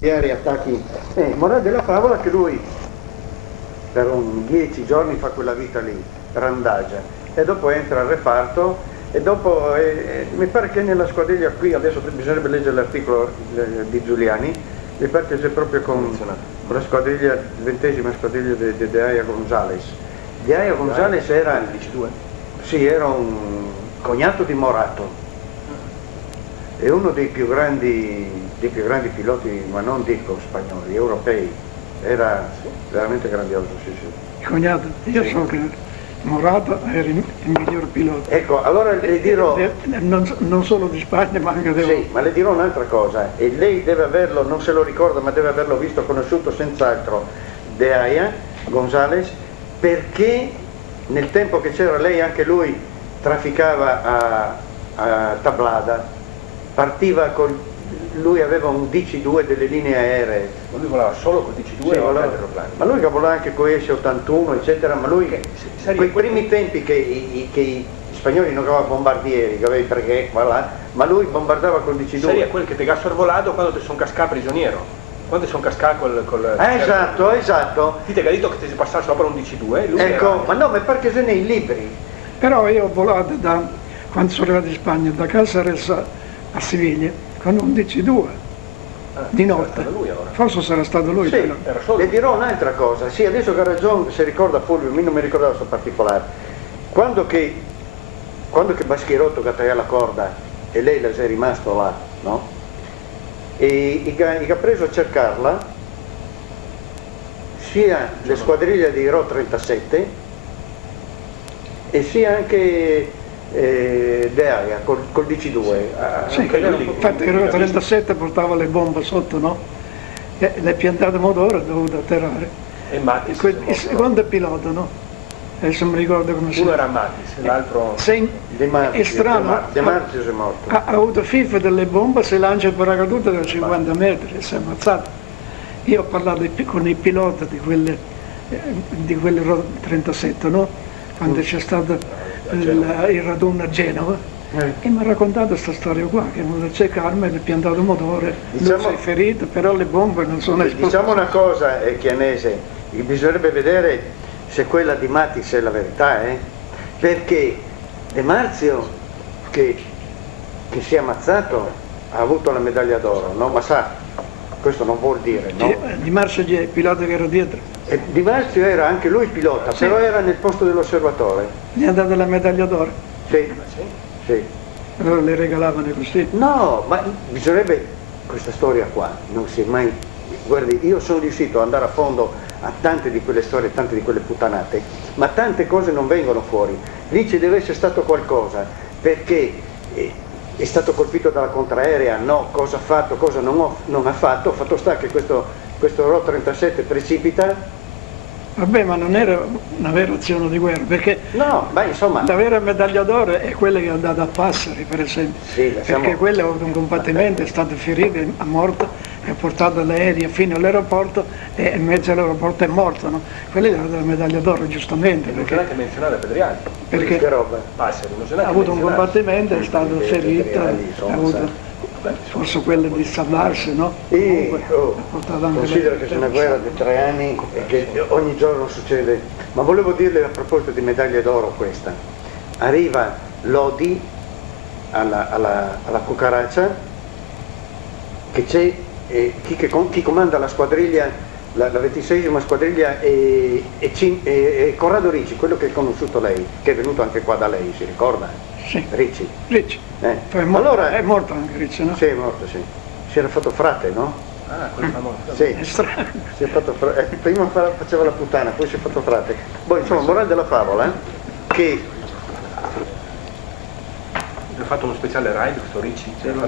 Ieri attacchi. Morale della favola che lui per 10 giorni fa quella vita lì, randagia, e dopo entra al reparto e dopo mi pare che nella squadriglia qui, adesso bisognerebbe leggere l'articolo di Giuliani, mi pare che c'è proprio con la squadriglia, 20ª squadriglia di Aya Gonzales. Di Aya Gonzales era, sì, era un cognato di Morato. È uno dei più grandi piloti, ma non dico spagnoli, europei. Era veramente grandioso, sì, sì. Cognato, io so che Morato era il miglior pilota. Ecco, allora le dirò... Non solo di Spagna, ma anche d'Europa. Sì, ma le dirò un'altra cosa, e lei deve averlo, non se lo ricorda, ma deve averlo visto, conosciuto senz'altro, De Aya Gonzales, perché nel tempo che c'era lei anche lui trafficava a Tablada. Partiva lui aveva un DC-2 delle linee aeree. Ma lui volava solo col DC-2 sì, o volava, aeroplani? ma lui volava anche con S-81 eccetera, ma lui quei primi tempi che i spagnoli non avevano bombardieri, che aveva i breguet qua là, ma lui bombardava col DC-2. Seria quel che te gasso volado quando ti sono cascato prigioniero. Quando ti sono cascato col esatto, esatto. Ti ha detto che ti si passava sopra un DC-2, lui ecco, era... ma no, ma perché se nei libri. Però io ho volato quando sono arrivato in Spagna, da Caceres a Siviglia, con un DC-2 di notte. Forse sarà stato lui. Sì, le dirò un'altra cosa, sì, adesso che ha ragione, se ricorda Fulvio, io non mi ricordavo questo particolare. Quando che Baschirotto cattava la corda e lei è rimasto là, no? E che ha preso a cercarla sia le squadriglie di Ro 37 e sia anche De Aya col DC-2. Sì, infatti il 37 portava le bombe sotto, no? E le piantate motore ha dovuto atterrare. E Matis. Il secondo pilota, no? Adesso mi ricordo come si chiama. chiama. Uno era Matis, l'altro... È strano. De Marzio è morto. Ha avuto fiffe delle bombe, si lancia il paracadute da 50 metri e si è ammazzato. Io ho parlato con i piloti di quelle 37, no? Quando c'è stato il raduno a Genova, e mi ha raccontato questa storia qua, che è venuto a cercarmi, mi ha piantato il motore, non si è ferito, però le bombe non sono esplose. Diciamo una cosa, Chianese, bisognerebbe vedere se quella di Matis è la verità, perché De Marzio che si è ammazzato ha avuto la medaglia d'oro, no? Ma sa, questo non vuol dire, no? Di Marzio è il pilota che era dietro. Di Marzio era anche lui pilota, sì. Però era nel posto dell'osservatore. Gli ha dato la medaglia d'oro? Sì, sì. Allora le regalavano così? No, ma bisognerebbe, questa storia qua, non si è mai... Guardi, io sono riuscito ad andare a fondo a tante di quelle storie, tante di quelle puttanate, ma tante cose non vengono fuori. Lì ci deve essere stato qualcosa, perché è stato colpito dalla contraerea, no, cosa ha fatto, cosa non ha fatto sta che questo Ro 37 precipita. Vabbè, ma non era una vera azione di guerra, perché no, beh, insomma, la vera medaglia d'oro è quella che è andata a Passari, per esempio, sì, perché quella ha avuto un combattimento, è stato ferito, è morto, è portato all'aereo fino all'aeroporto e in mezzo all'aeroporto è morto, no? Quella è la medaglia d'oro, giustamente. Non c'è anche menzionare Pedriani. Perché che roba? Passari, ha avuto un combattimento, è stato ferito, ha avuto... forse quello di salvarsi, no? Considera che c'è una guerra di 3 anni e che ogni giorno succede. Ma volevo dirle a proposito di medaglie d'oro questa. Arriva Lodi alla Cucaraccia, che c'è chi comanda la squadriglia, la 26ª squadriglia è Corrado Ricci, quello che ha conosciuto lei, che è venuto anche qua da lei, si ricorda? Sì. Ricci. Allora, è morto anche Ricci, no? Sì, è morto, sì. Si era fatto frate, no? Ah, quello famoso. Sì, si è fatto prima faceva la puttana, poi si è fatto frate. Poi insomma, morale della favola, che... Ha fatto uno speciale Raid, questo Ricci? Sì, ho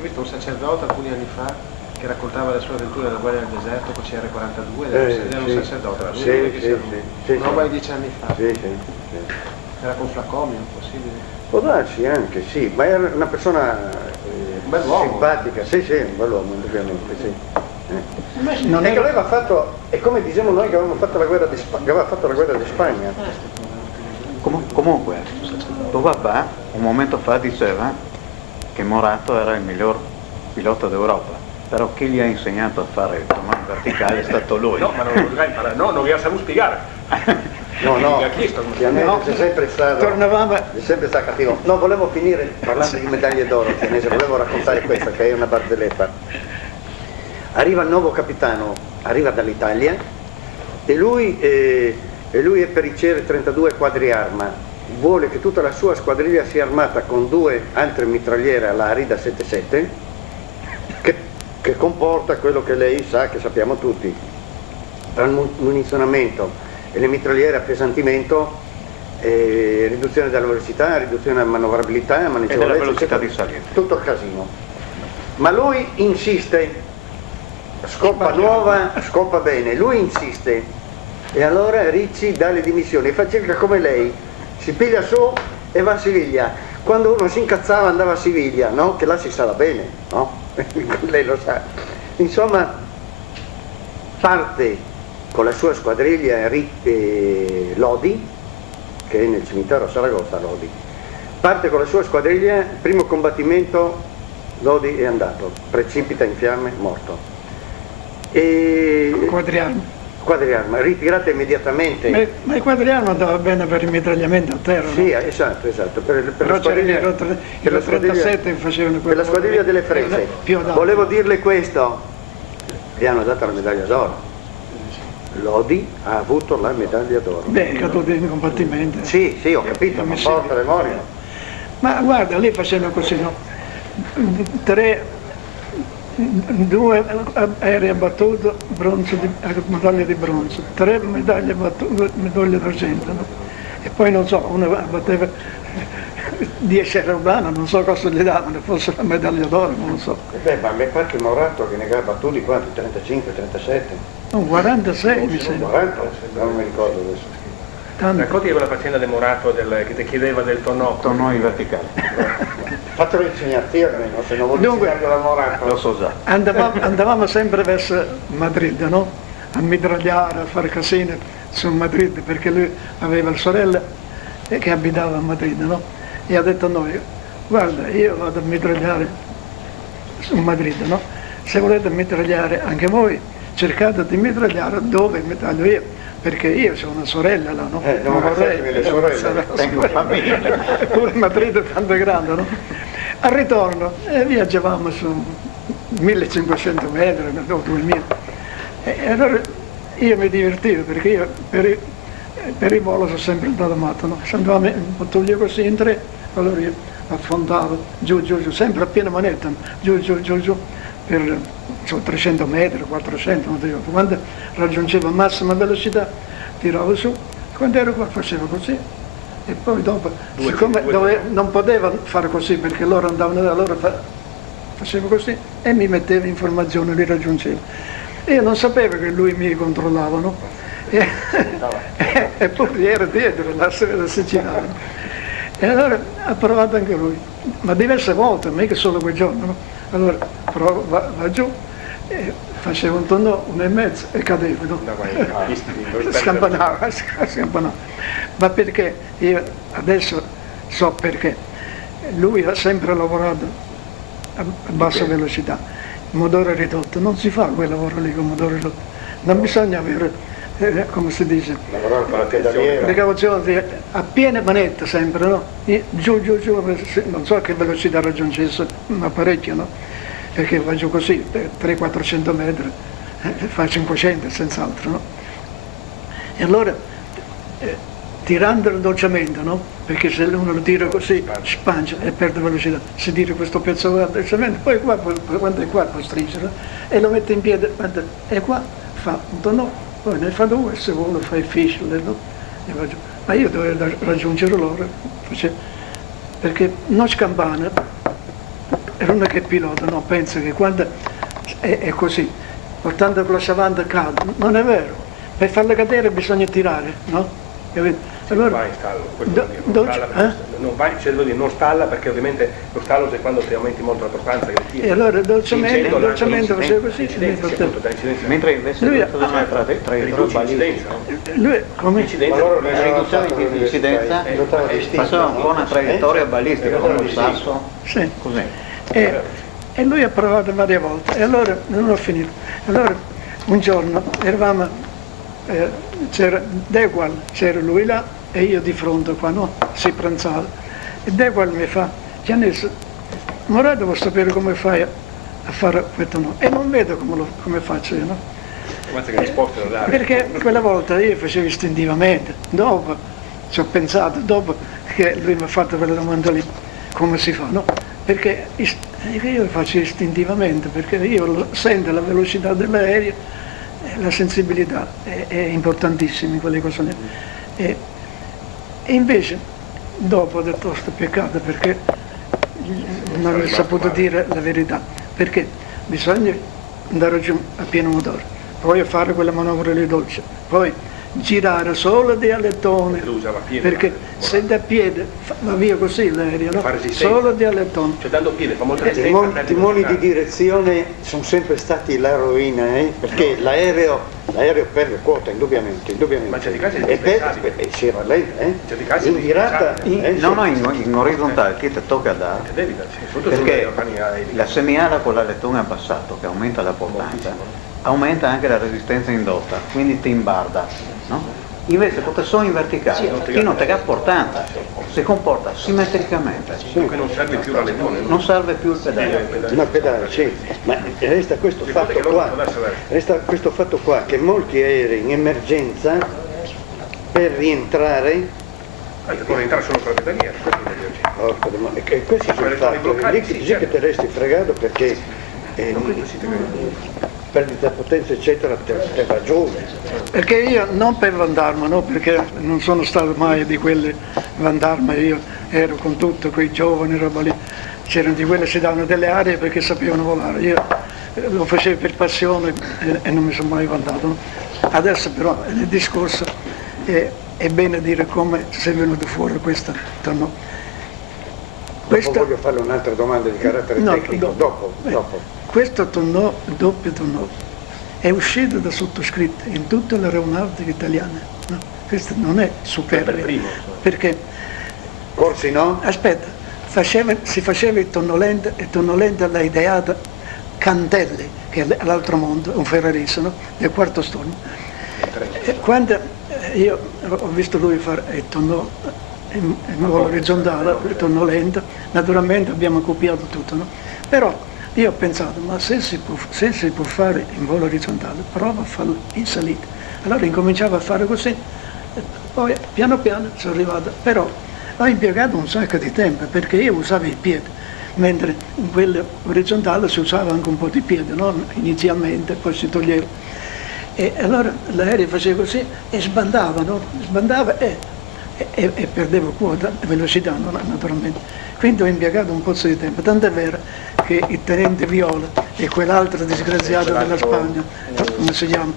visto un sacerdote alcuni anni fa che raccontava le sue avventure nella guerra del deserto con CR-42, era un sacerdote, sì, roba di 10 anni fa. Sì. Era con Flacomio, possibile? Può darsi anche, sì, ma era una persona simpatica, sì, un bell'uomo, indubbiamente, sì. Non è che aveva fatto, è come diciamo noi che avevamo fatto la guerra di Spagna. Comunque, tuo papà un momento fa diceva che Morato era il miglior pilota d'Europa. Però chi gli ha insegnato a fare il comando verticale è stato lui. No, ma non lo dovrai imparare, no, non glielo sapevo spiegare. No, Mi ha chiesto come si Chianese No, è sempre stato cattivo. No, volevo finire parlando di medaglie d'oro, Chianese, volevo raccontare questa che è una barzelletta. Arriva il nuovo capitano, arriva dall'Italia e lui è per ricevere 32 quadriarma. Vuole che tutta la sua squadriglia sia armata con 2 altre mitragliere alla Arida 77 che comporta quello che lei sa, che sappiamo tutti, munizionamento e le mitragliere appesantimento, riduzione della velocità, riduzione della manovrabilità, E della velocità di salita. tutto il casino. Ma lui insiste, scopa nuova, scopa bene, lui insiste e allora Ricci dà le dimissioni e fa circa come lei, si piglia su e va a Siviglia. Quando uno si incazzava andava a Siviglia, no? Che là si stava bene, no? Lei lo sa. Insomma, parte con la sua squadriglia Lodi, che è nel cimitero a Saragozza, Lodi. Parte con la sua squadriglia, il primo combattimento, Lodi è andato, precipita in fiamme, morto. E quadriarma, ritirate immediatamente. Ma il quadriarma andava bene per il mitragliamento a terra, Sì, no? esatto. Per Però la squadriglia, c'era il 37 facevano per la squadriglia delle Frese. più adatto. Volevo dirle questo, gli hanno dato la medaglia d'oro. Lodi ha avuto la medaglia d'oro. Beh, è caduto in combattimento. Sì, ho capito, ma porta memoria. Ma guarda, lì facevano così, no? 2 aerei abbattuti, medaglie di bronzo, 3 medaglie d'argento, no? E poi non so, uno batteva 10 aeroplani, non so cosa gli davano, forse la medaglia d'oro, non lo so. Beh, ma mi pare che Morato che ne ha battuti quanti? 35, 37? No, 46 mi sembra. 40? Non mi ricordo adesso. Racconti quella faccenda del Morato che ti chiedeva del tonno. Tonno verticale. Fatelo insegnarti almeno, se non vuoi Dunque, insegnarlo da Morato. Lo so già. Andavamo sempre verso Madrid, no? A mitragliare, a fare casine su Madrid, perché lui aveva la sorella che abitava a Madrid, no? E ha detto a noi, guarda, io vado a mitragliare su Madrid, no? Se volete mitragliare anche voi, cercate di mitragliare dove mitraglio io, perché io ho una sorella là, no? Non vorrei le sorelle. Tengo famiglia. Eppure Madrid è tanto grande, no? Al ritorno viaggiavamo su 1500 metri o 2000 e allora io mi divertivo perché io per il volo sono sempre andato matto, no? Se andavamo in bottiglia così in 3, allora io affondavo giù, sempre a piena manetta, giù, per 300 metri, 400, non dico. Quando raggiungevo massima velocità tiravo su, quando ero qua facevo così e poi dopo, siccome non potevo fare così perché loro andavano da loro, facevo così e mi mettevo in formazione, li raggiungevo. Io non sapevo che lui mi controllava, no? E poi era dietro la siciliana. E allora ha provato anche lui, ma diverse volte, mica solo quel giorno, no? Allora va giù, e faceva un tonno, 1,5 e cadeva, no? Scampanava. Ma perché? Io adesso so perché. Lui ha sempre lavorato a bassa velocità, motore ridotto, non si fa quel lavoro lì con motore ridotto, non bisogna avere, come si dice, Lavorare con la pedaliera. precauzione a piena manetta sempre, no? Giù, non so che velocità raggiungesse, ma parecchio, no? Perché va giù così, 300-400 metri, fa 500 senz'altro, no? E allora, tirando dolcemente, no? Perché se uno lo tira così, spancia e perde velocità, si tira questo pezzo dolcemente, poi qua, quando è qua può stringere, e lo mette in piede, e qua fa un tonno, poi ne fa 2, se vuole fa il fischio, no? E va giù. Ma io dovevo raggiungere loro, perché Noce Campana era uno che pilota, no? Pensa che quando è così, portando con la savanta calda, non è vero, per farla cadere bisogna tirare, no? Capito? Allora, non vai in stallo, non vai, cioè devo dire, non stalla perché ovviamente lo stallo è quando ti aumenti molto la costanza che tiri. E allora dolcemente faceva così. Mentre invece lui ha traiettoria balistica. Lui come? La riduzione di incidenza faceva una buona traiettoria balistica con lo sasso. Sì. Così. E lui ha provato varie volte, e allora non ho finito. Allora un giorno eravamo, c'era Degual, c'era lui là e io di fronte qua, no? Si pranzava. E Degual mi fa, Giannis, Morà devo sapere come fai a fare questo no. E non vedo come faccio io, no? Che risposta da dare. Perché quella volta io facevo istintivamente, dopo ci ho pensato, dopo che lui mi ha fatto quella domanda lì, come si fa, no? Perché io lo faccio istintivamente, perché io sento la velocità dell'aereo, la sensibilità è importantissima in quelle cose lì. E invece dopo ho detto sto peccato perché non ho saputo dire la verità, perché bisogna andare giù a pieno motore, poi fare quella manovra lì dolce, poi girare solo di alettone, perché se da piede va via così l'aereo, no? Solo di alettone. Cioè dando piede fa molta I timoni di direzione sono sempre stati la rovina, perché l'aereo perde quota, indubbiamente. Ma certi casi è e si rallenta, certi casi in virata. No, in orizzontale che ti tocca da perché la semiala con l'alettone abbassato che aumenta la portanza, aumenta anche la resistenza indotta, quindi ti imbarda, no? Invece quando sono in verticale, chi non ti ha portanza, si comporta simmetricamente. Dunque non serve più l'alettone. Non serve più il pedale. No, pedale, sì, ma resta questo fatto qua, che molti aerei in emergenza per rientrare Può rientrare solo per la pedaliera, e questi sono i fatti, lì che te resti fregato perché perdita potenza eccetera te va giù. Perché io non per Vandarma, no? Perché non sono stato mai di quelli Vandarma, io ero con tutti quei giovani, roba lì, c'erano di quelli che si davano delle aree perché sapevano volare, io lo facevo per passione e non mi sono mai vantato, no? Adesso però il discorso è bene dire come sei venuto fuori questo tonno. Dopo voglio farle un'altra domanda di carattere tecnico, dopo. Questo tonneau, doppio tonneau, è uscito da sottoscritto in tutte le aeronautiche italiane, no? Questo non è superbio, perché corsi no? Aspetta, si faceva il tonnolente l'ha ideato Cantelli, che è l'altro mondo, un ferrarese, no? Del quarto storno. E quando io ho visto lui fare il tonneau in volo orizzontale, il tonnolente, naturalmente abbiamo copiato tutto, no? Però io ho pensato, ma se si può fare in volo orizzontale, prova a farlo in salita. Allora incominciavo a fare così, poi piano piano sono arrivato, però ho impiegato un sacco di tempo perché io usavo il piede, mentre in quello orizzontale si usava anche un po' di piede, no? Inizialmente, poi si toglieva. E allora l'aereo faceva così e sbandava, no? Sbandava e perdevo quota, velocità, no? Naturalmente. Quindi ho impiegato un po' di tempo, tanto è vero che il tenente Viola e quell'altro disgraziato della Spagna, come si chiama?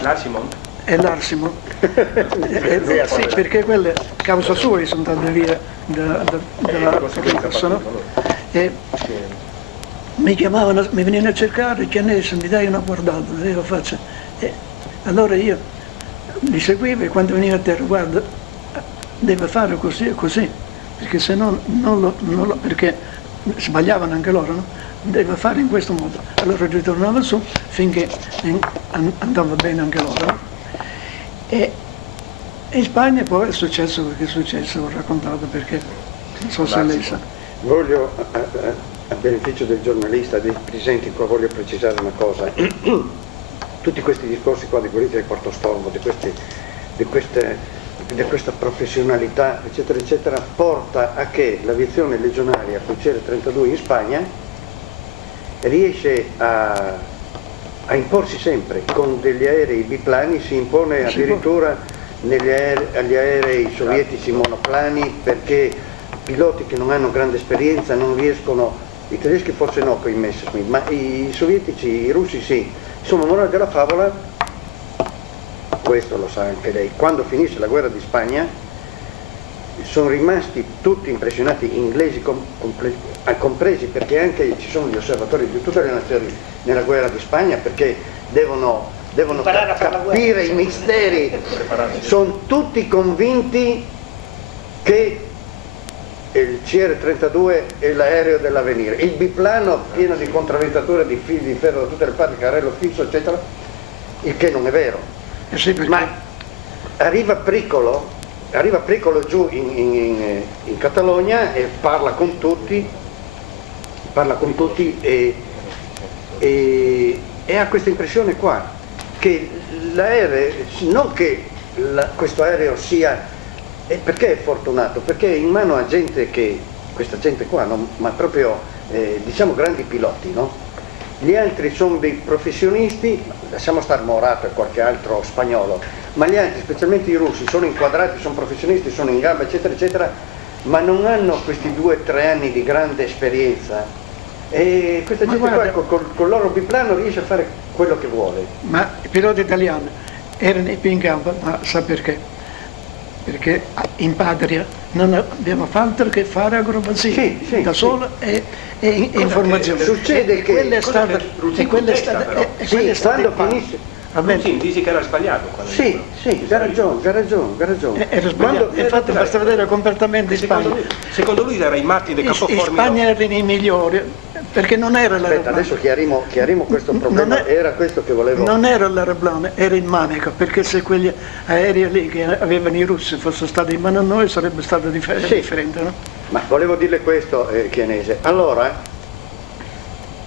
L'Arsimon? È l'Arsimon. Sì, perché quelle causa sua sono andate via dalla corsa, no? E mi chiamavano, mi venivano a cercare, Giannis, mi dai una guardata, io faccio. E allora io li seguivo e quando veniva a terra, guarda, deve fare così e così, perché se no perché sbagliavano anche loro, no? Deve fare in questo modo. Allora ritornava su finché andava bene anche loro. No? E in Spagna poi è successo quel che è successo, ho raccontato perché non so se lei sa. Voglio, a beneficio del giornalista, dei presenti qua, voglio precisare una cosa. Tutti questi discorsi qua di guerriglia del quarto stormo, di questa professionalità, eccetera, eccetera, porta a che l'aviazione legionaria con CR-32 in Spagna riesce a imporsi sempre, con degli aerei biplani si impone addirittura agli aerei sovietici monoplani, perché piloti che non hanno grande esperienza non riescono, i tedeschi forse no con i Messerschmitt, ma i sovietici, i russi sì. Insomma, morale della favola, questo lo sa anche lei, quando finisce la guerra di Spagna sono rimasti tutti impressionati, inglesi compresi, perché anche ci sono gli osservatori di tutte le nazioni nella guerra di Spagna, perché devono capire i misteri, sono tutti convinti che il CR-32 è l'aereo dell'Avvenire, il biplano pieno di contraventature, di fili di ferro da tutte le parti, carrello fisso, eccetera, il che non è vero. Sì, perché Ma arriva Pricolo giù in Catalogna e parla con tutti e ha questa impressione qua, che l'aereo, non che questo aereo sia, perché è fortunato? Perché è in mano a gente che, questa gente qua, ma proprio diciamo grandi piloti, no? Gli altri sono dei professionisti, lasciamo stare Morato e qualche altro spagnolo, ma gli altri, specialmente i russi, sono inquadrati, sono professionisti, sono in gamba, eccetera, eccetera, ma non hanno questi 2 o 3 anni di grande esperienza. E questa gente qua col loro biplano riesce a fare quello che vuole. ma i piloti italiani erano più in gamba, ma sa perché? Perché in patria non abbiamo fatto che fare acrobazia Sì, da solo e informazione. Succede che quella è stata, Ruggini e quella è contesta, stata, però. e quella è stata quando in patria. finisce. Va bene. Ruggini dici che era sbagliato. Sì, ha ragione. Era sbagliato. Quando- Infatti basta vedere il comportamento in Spagna. Secondo lui era i matti dei In capoformino. Spagna erano i migliori, perché non era Aspetta, l'aeroplano. adesso chiariamo questo problema, Non è- era questo che volevo. Non era l'aeroplano, era il manico, perché se quegli aerei lì che avevano i russi fossero stati in mano a noi sarebbe stato Sì. differente, no? Ma volevo dirle questo, Chianese. Allora,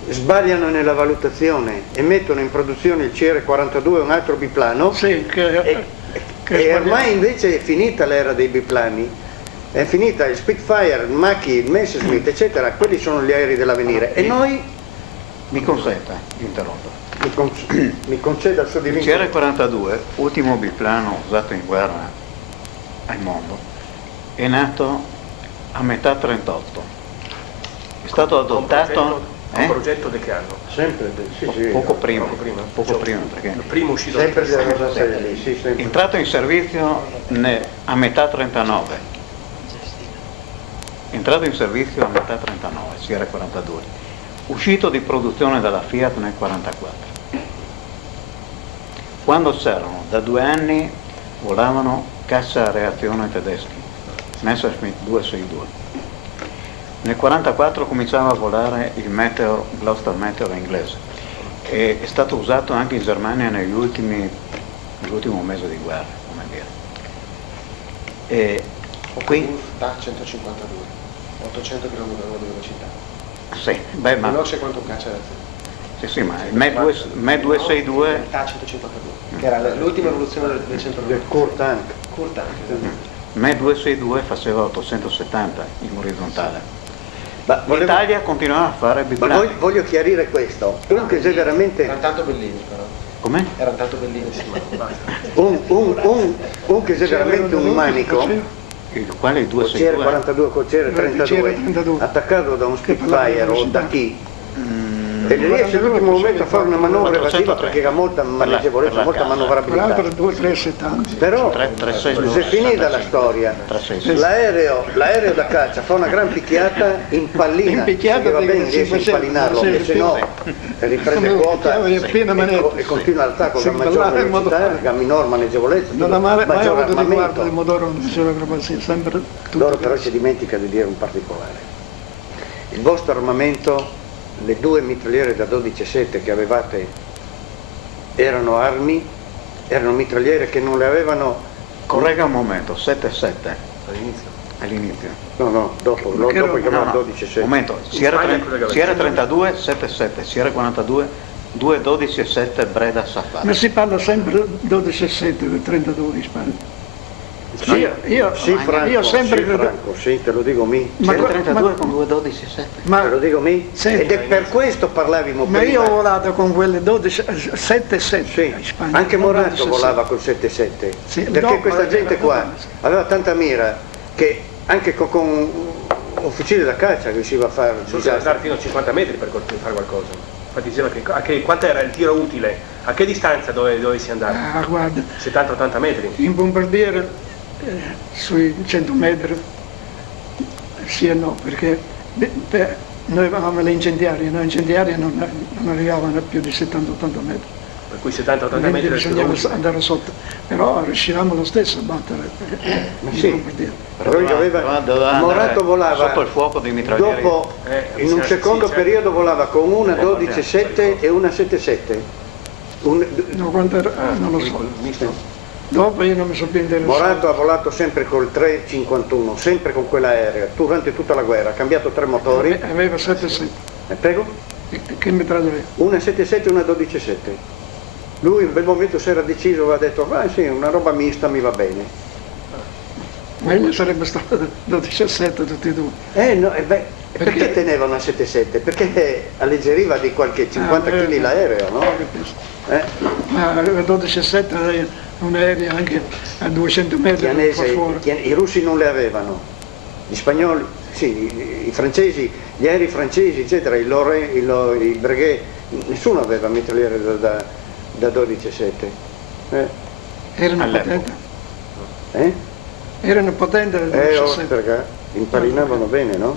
sbagliano nella valutazione e mettono in produzione il CR-42, un altro biplano, Sì, e ormai invece è finita l'era dei biplani, è finita il Spitfire, il Mach, il Messerschmitt, eccetera, quelli sono gli aerei dell'Avvenire. E noi, Mi consenta di interrompere. mi conceda il suo Il diritto. CR-42, ultimo biplano usato in guerra al mondo, è nato a metà 38. È stato adottato Un progetto di che anno? Sempre, sì, poco prima, Cioè, perché il primo uscito sempre da della cosa seria lì, sì, sempre. entrato in servizio a metà 39. Entrato in servizio a metà 39, CR-42. Uscito di produzione dalla Fiat nel 44. Quando c'erano, da 2 anni volavano cassa a reazione tedeschi, Messerschmitt 262. Nel 44 cominciava a volare il Meteor, Gloster Meteor inglese, e è stato usato anche in Germania nell'ultimo mese di guerra, come dire. E qui, Da 152, 800 km di velocità. sì, beh, ma Veloce quanto un caccia d'azione. sì, ma il Me 262 Da 152, che era l'ultima evoluzione del 192. Del Kurt Tank. Kurt anche. Me 262 faceva 870 in orizzontale. Ma L'Italia continuava a fare ma biplani. voglio chiarire questo, un che è veramente Erano tanto bellini però. Com'è? Erano tanto bellini, sì, ma basta. un che è veramente un manico, Il quale il col 262? CR-42, col CR-32, attaccato da un Spitfire o da chi, e riesce all'ultimo momento a fare una manovra evasiva perché ha molta maneggevolezza, molta Tra l'altro manovrabilità. 2,370. Però Tre, sei, se è finita la storia, 366. l'aereo da caccia fa una gran picchiata, impallina, Impicchiata se va perché bene si riesce a faceva- impallinarlo, sì, e se sì. no riprende quota È appena manetta. e continua a alzare con Si la maggior impallava il velocità, motore. a minor maneggevolezza, Non ha mai maggior avuto riguardo del armamento. motore, non c'era acrobazia, sempre tutto. Loro però si dimentica di dire un particolare. Il vostro armamento, le 2 mitragliere da 12,7 che avevate erano mitragliere che non le avevano, Corregga un momento, 77 all'inizio. all'inizio. no, dopo che avevano 12,7. Momento, CR32 77, CR42 212,7 Breda Safari. Ma si parla sempre 12,7, 32 in Spagna. Sì, Franco, io sempre sì, credo- Franco, sì, te lo dico mi. Ma- CR32 con 212,7. Te lo dico mi. Sì. Ed è per questo parlavimo Ma prima. io ho volato con quelle 7,7 Sì, in Spagna. anche non Morato 12,7. volava col 7,7, Sì, perché no, questa ma- gente qua no. aveva tanta mira che anche con un fucile da caccia riusciva a fare Solo disastri. andare fino a 50 metri per fare qualcosa. Infatti diceva quanto era il tiro utile, a che distanza dovessi andare? Ah, guarda, 70-80 metri. in bombardiere sui 100 metri sì e no, perché noi avevamo le incendiarie non arrivavano a più di 70-80 metri. per cui 70-80 quindi metri bisognava del andare sotto, però riuscivamo lo stesso a battere i sì. bombardieri. Però lui aveva, doveva Morato andare volava sotto il fuoco dei mitraglieri. dopo, in un secondo periodo volava con una 12-7 e una 7-7. No, quanto era? Non lo so. misto. Dopo io non mi so più interessato. Morato ha volato sempre col 351, sempre con quell'aereo, durante tutta la guerra, ha cambiato 3 motori. Aveva 7-7. Prego? Che mitraglio aveva? Una 7-7 e una 12-7. Lui in quel momento si era deciso, aveva detto, sì, una roba mista mi va bene. Meglio sarebbe stato 12-7 tutti e due. No, perché teneva una 7-7? Perché alleggeriva di qualche 50 kg l'aereo, no? Ma aveva 12-7 un aereo anche a 200 metri qua fuori. I russi non le avevano, gli spagnoli, sì, i francesi, gli aerei francesi, eccetera, i Breguet, nessuno aveva mitragliere da 12-7. Erano potenti. Eh? Erano potenti le 12-7. Perché imparinavano bene, no?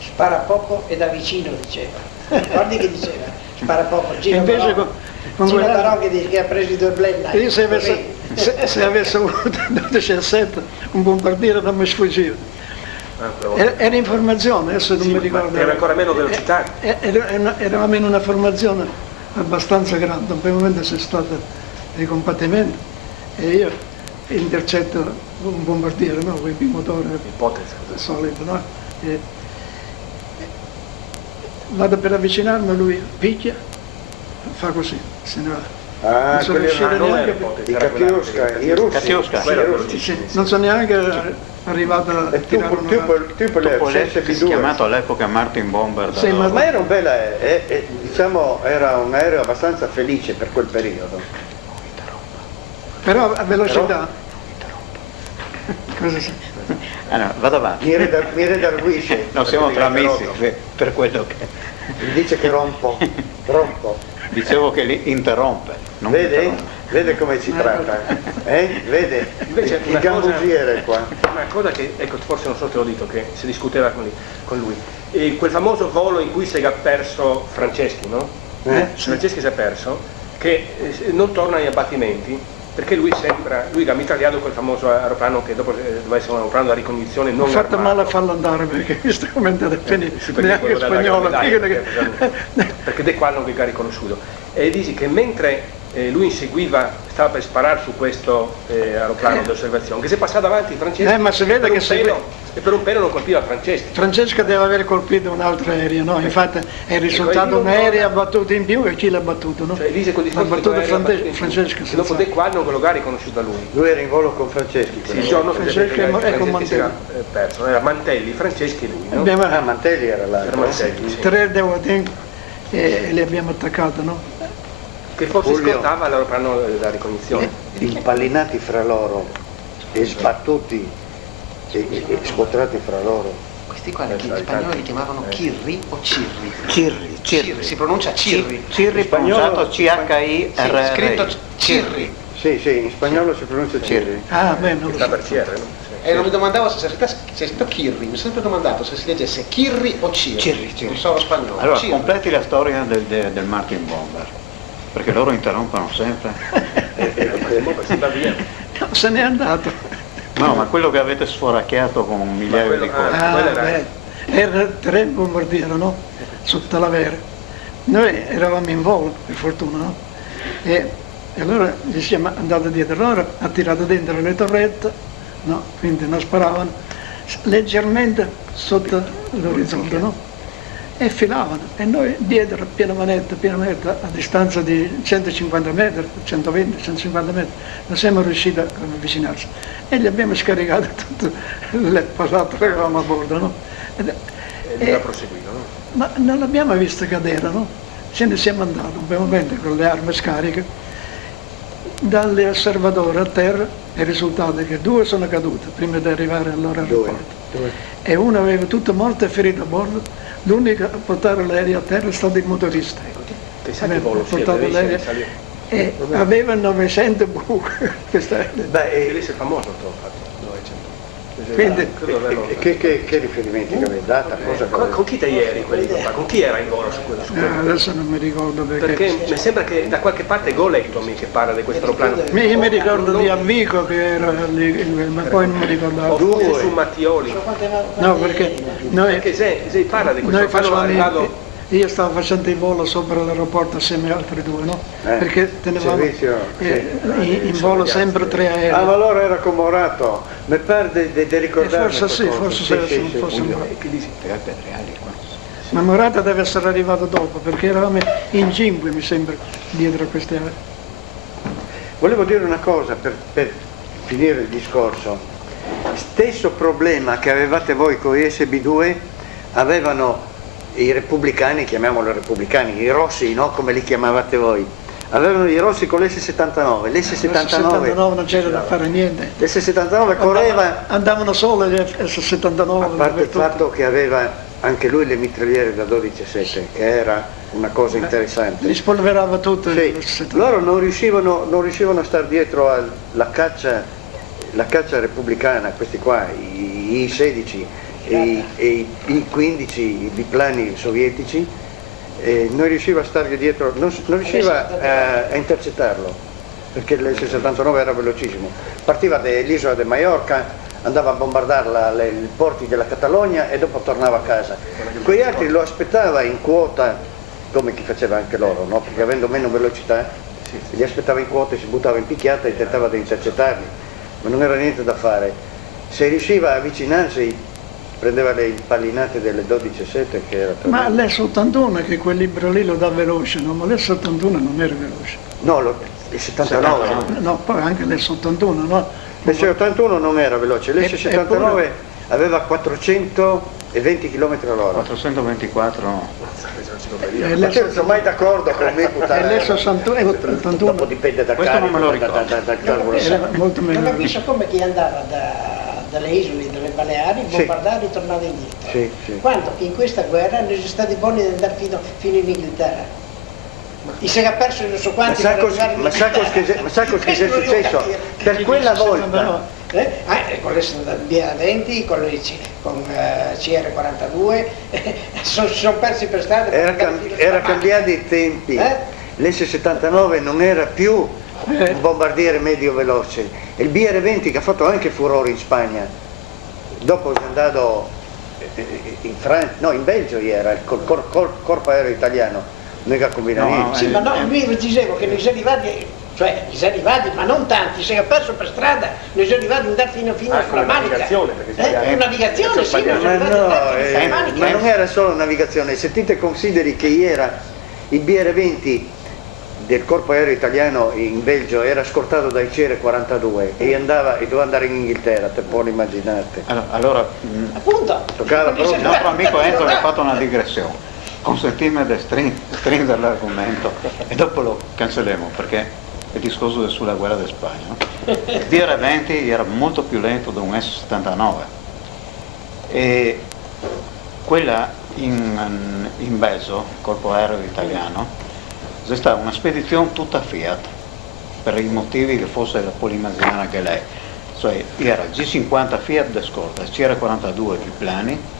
Spara poco e da vicino, diceva. Guardi che diceva, spara poco, gira Invece con Gino quella- Barò che dice che ha preso i 2 Blend. Io se avessi avuto 12-7 un bombardiere non mi sfuggiva. Era informazione, adesso non mi ricordo. Era ancora meno velocità. Eravamo in una formazione abbastanza grande, un momento c'è stato dei combattimenti e io intercetto un bombardiere, no? Con il bimotore Ipotesi. solido, no? Vado per avvicinarmi, lui picchia, fa così, se ne va. Non sono quelli riuscito erano neanche, i Katiuska, i russi. Katiuska. non sono neanche arrivato a tirare una Tipo le Che si B2. chiamato all'epoca Martin Bomber. Sì, Ma era un bel aereo, diciamo, era un aereo abbastanza felice per quel periodo. però a velocità. Cosa sei? No, vado avanti. Mi redarguisce. No, siamo tra amici, per quello che Mi dice che rompo. dicevo che li interrompe. Non Vede come ci tratta? Vede? Invece Il gambusiere qua. Una cosa che, ecco, forse non so te l'ho detto, che si discuteva con lui. E quel famoso volo in cui si è perso Franceschi, no? Franceschi si è perso, che non torna agli abbattimenti, perché lui ha mitragliato quel famoso aeroplano che dopo doveva essere un aeroplano da ricognizione non Ho fatto armato. male a farlo andare perché visto come andate a finire, Sì, perché neanche quello della spagnolo. medaglia, perché De Qual non ha riconosciuto. E dici che mentre lui stava per sparare su questo aeroplano di osservazione, che si è passato davanti Francesco Ma si vede che e per un pelo non colpiva Francesco. Francesco deve aver colpito un altro aereo, no? Infatti è risultato un aereo abbattuto in più e chi l'ha battuto, no? Cioè, dice quel L'ha discorso battuto Francesco. e dopo De Qual non lo ha riconosciuto da lui. Lui era in volo con Franceschi. Sì, il giorno Franceschi che è con Franceschi si era perso, era Mantelli, Franceschi e lui, no? Abbiamo Mantelli era là. Era Mantelli, sì. 3 devoting e li abbiamo attaccati, no? Che forse Fulvio. scortava l'aeroplano da ricognizione. Impallinati fra loro e sbattuti e scontrati fra loro. Questi qua gli spagnoli li chiamavano Kirri o Cirri? Cirri. Si pronuncia Cirri. Cirri pronunciato Sì, CHIRRI. scritto Cirri. Sì, in spagnolo si pronuncia Cirri. Ah, beh, non lo Sta so. per CR, no? Sì. E non mi domandavo se c'è scritto Kirri, mi sono sempre domandato se si leggesse Kirri o Cirri. Non so lo spagnolo. Allora, Cirri. completi la storia del Martin Bomber, perché loro interrompono sempre. Si va via. No, se n'è andato. No, ma quello che avete sforacchiato con un migliaio di cose. Quello era- Beh, erano 3 bombardieri, no? Su Talavera. Noi eravamo in volo, per fortuna, no? E allora gli siamo andati dietro loro, ha tirato dentro le torrette, no? Quindi non sparavano, leggermente sotto l'orizzonte, no? E filavano, e noi dietro, piano manetta, a distanza di 150 metri, 120, 150 metri, non siamo riusciti a avvicinarci. E gli abbiamo scaricato tutte le passate che avevamo a bordo, no? E lui ha proseguito, no? Ma non l'abbiamo visto cadere, no? Ce ne siamo andati un bel momento con le armi scariche. Dalle osservatori a terra è il risultato che 2 sono cadute prima di arrivare al loro aeroporto. E uno aveva tutto morto e ferito a bordo. L'unico a portare l'aereo a terra è stato il motorista. Chissà che volo sia, portato deve l'aereo essere e aveva 900 buche. Questa è- deve essere famoso il tuo fatto, 900. Quindi, Che riferimenti che avevi data? Cosa Con chi te eri quelli, papà? Con chi era in volo su quello? adesso non mi ricordo Perché mi sembra che da qualche parte go ho letto che parla di questo aeroplano. Io mi ricordo di Amico che era lì, ma poi non mi ricordavo. O forse su Mattioli. No, perché noi, Perché se parla di questo noi aeroplano facevamo, arrivato. io stavo facendo il volo sopra l'aeroporto assieme ad altri due, no? Perché tenevamo servizio, in volo sempre 3 aerei. Ah, ma allora era con Morato, mi pare di ricordarmi Forse sì, qualcosa. forse no. Pedreali qua. Ma Morata deve essere arrivato dopo, perché eravamo in 5, mi sembra, dietro a queste aerei. Volevo dire una cosa per finire il discorso. Stesso problema che avevate voi con i SB2 avevano i repubblicani, chiamiamoli repubblicani, i rossi, no? Come li chiamavate voi. Avevano i rossi con l'S-79. L'S-79 non c'era da fare niente. L'S-79 correva, Andavano solo gli S-79. a parte il fatto che aveva anche lui le mitragliere da 12,7, che era una cosa interessante. Li spolverava tutto. Sì, loro non riuscivano a stare dietro alla caccia repubblicana, questi qua, i 16 e i 15, i biplani sovietici, non riusciva a stargli dietro, non riusciva a intercettarlo, perché l'S-79 era velocissimo. Partiva dall'isola di Maiorca, andava a bombardare i porti della Catalogna e dopo tornava a casa. Quegli altri lo aspettava in quota, come chi faceva anche loro, no? Perché avendo meno velocità, li aspettava in quota e si buttava in picchiata e tentava di intercettarli, ma non era niente da fare. Se riusciva a avvicinarsi, prendeva le impallinate delle 12,7 che era Ma tremendo. l'S-81, che quel libro lì lo dà veloce, no? Ma l'S-81 non era veloce. No, il 79. No, poi anche l'S-81, no? L'S-81 non era veloce, l'S-79 aveva 420 km all'ora. 424. Ma te non sono mai d'accordo con me, E puttana. l'S-81 Dopo dipende da Questo non me lo carico, ricordo. dal calcolo. era molto Non meno ho visto come chi andava dalle isole delle Baleari, bombardava e tornava indietro. Sì, sì. Quando in questa guerra non sono stati buoni ad andare fino in Inghilterra. E se ha perso non so Ma quanti sa per arrivare in cosa che è successo? Per quella volta, con le BA-20, con CR-42, sono persi per strada. era cambiati i tempi. L'S-79 non era più un bombardiere medio veloce. Il BR-20 che ha fatto anche furore in Spagna, dopo è andato in Belgio era, col corpo aereo italiano. Noi che combinamenti. Sì, ma no, io vi dicevo che noi siamo arrivati, ma non tanti, si è perso per strada, noi siamo arrivati ad andare fino sulla Manica. Navigazione, perché sbagliare. Navigazione, sì, noi siamo Ma arrivati sulla Manica. ma non era solo navigazione, se tu te consideri che il BR-20 del corpo aereo italiano in Belgio era scortato dai CR-42 e doveva andare in Inghilterra, te puoi immaginarti. Allora, Appunto. Toccava il proprio. nostro amico Enzo ha fatto una digressione. Consentimi di stringere l'argomento e dopo lo cancelliamo perché il discorso è sulla guerra di Spagna. No? Il BR-20 era molto più lento di un S-79 e quella in Belgio, corpo aereo italiano, è stata una spedizione tutta Fiat per i motivi che forse può immaginare anche lei. Cioè era G50 Fiat da scorta, CR-42 biplani,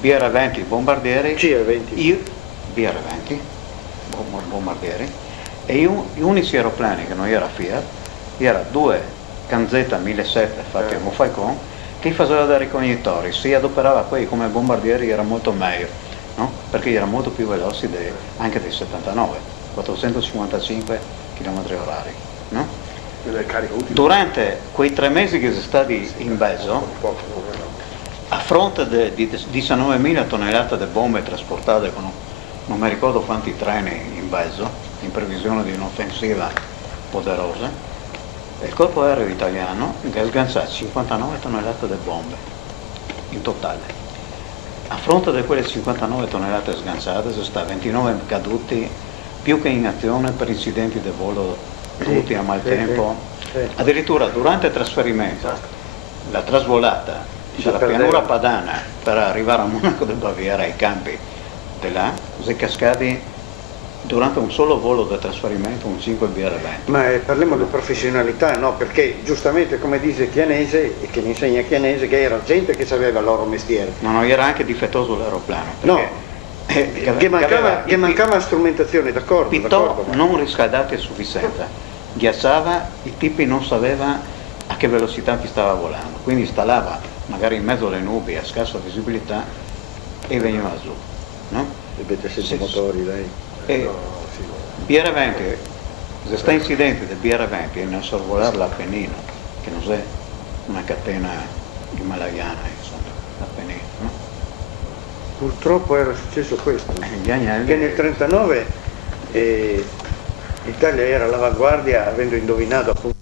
BR-20 bombardieri, BR-20 bombardieri e gli unici aeroplani che non era Fiat erano due Canzetta 1007 fatti a Mofaicon che faceva da ricognitori, si adoperava poi come bombardieri era molto meglio, no? Perché era molto più veloci anche dei 79, 455 km/h, no? Durante quei 3 mesi che sono stati in Belgio, a fronte di 19.000 tonnellate di bombe trasportate con non mi ricordo quanti treni in Belgio, in previsione di un'offensiva poderosa, il corpo aereo italiano ha sganciato 59 tonnellate di bombe in totale. A fronte di quelle 59 tonnellate sganciate sono stati 29 caduti più che in azione per incidenti di volo dovuti a maltempo. Addirittura durante il trasferimento, la trasvolata dalla pianura padana per arrivare a Monaco del Baviera ai campi di là, sono cascati durante un solo volo da trasferimento un 5 BR20. Ma parliamo di professionalità, no? Perché giustamente come dice Chianese, e che mi insegna Chianese, che era gente che sapeva il loro mestiere. No, era anche difettoso l'aeroplano. No, Perché che mancava strumentazione, d'accordo? Pitò non riscaldati a sufficienza, ghiacciava, i tipi non sapeva a che velocità ti stava volando, quindi installava magari in mezzo alle nubi a scarsa visibilità e veniva giù, no? Avete sentito i motori, dai. E BR20, questo incidente del BR20 nel sorvolare l'Appennino, che non è una catena himalayana, insomma, l'Appennino, no? Purtroppo era successo questo, Gli anni che nel 1939 l'Italia era all'avanguardia, avendo indovinato appunto